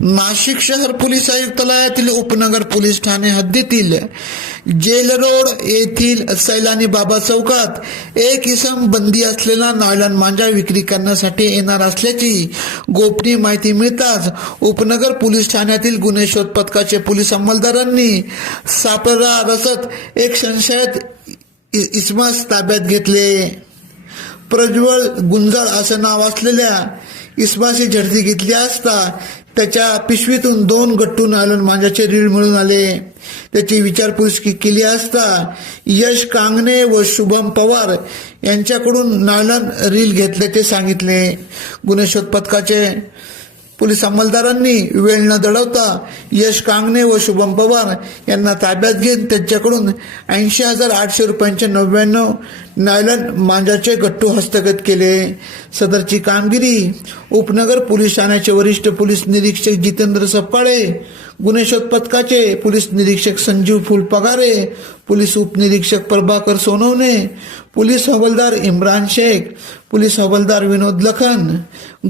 नाशिक शहर पोलीस आयुक्तालयातील उपनगर पोलीस ठाणे हद्दीतील जेल रोड येथील सैलानी बाबा चौकात एक इसम बंदी असलेला नायलॉन मांजा विक्री करण्यासाठी येणार असल्याची गोपनीय माहिती मिळताच उपनगर पोलीस ठाण्यातील गुन्हे शोध पथकाचे पोलीस अंमलदारांनी सापरा रसत एक संशयित इ- इसमास ताब्यात घेतले. प्रज्वल गुंजाळ असं नाव असलेल्या इस्माची झडती घेतली असता त्याच्या पिशवीतून दोन गट्टू नायलॉन मांजाचे रीळ मिळून आले. त्याची विचारपूस केली असता यश कांगणे व शुभम पवार यांच्याकडून नालन रील घेतल्याचे सांगितले. गुन्हे शोध पथकाचे पोलीस अंमलदारांनी वेळ न दडवता यश कांगणे व शुभम पवार यांना ताब्यात घेत त्यांच्याकडून ऐंशी हजार आठशे रुपयांचे नव्याण्णव नायलन मांजाचे गट्टू हस्तगत केले. सदरची कामगिरी उपनगर पोलीस ठाण्याचे वरिष्ठ पोलीस निरीक्षक जितेंद्र सप्पाळे गुन्हे शोध पथकाचे पोलीस निरीक्षक संजीव फुलपगारे पोलीस उपनिरीक्षक प्रभाकर सोनवणे पोलीस हवालदार इम्रान शेख पोलीस हवालदार विनोद लखन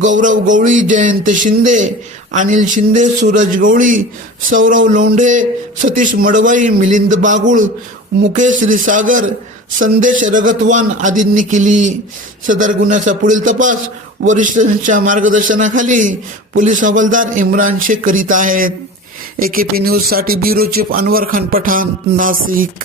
गौरव गवळी जयंत शिंदे अनिल शिंदे सूरज गवळी सौरव लोंढे सतीश मडवाई मिलिंद बागुळ मुकेश श्रीसागर संदेश रगतवान आदींनी केली. सदर गुन्ह्याचा पुढील तपास वरिष्ठांच्या मार्गदर्शनाखाली पोलीस हवालदार इम्रान शेख करीत आहेत. एकेपी न्यूजसाठी ब्युरो चीफ अनवर खान पठाण नाशिक